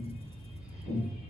Thank mm -hmm. you.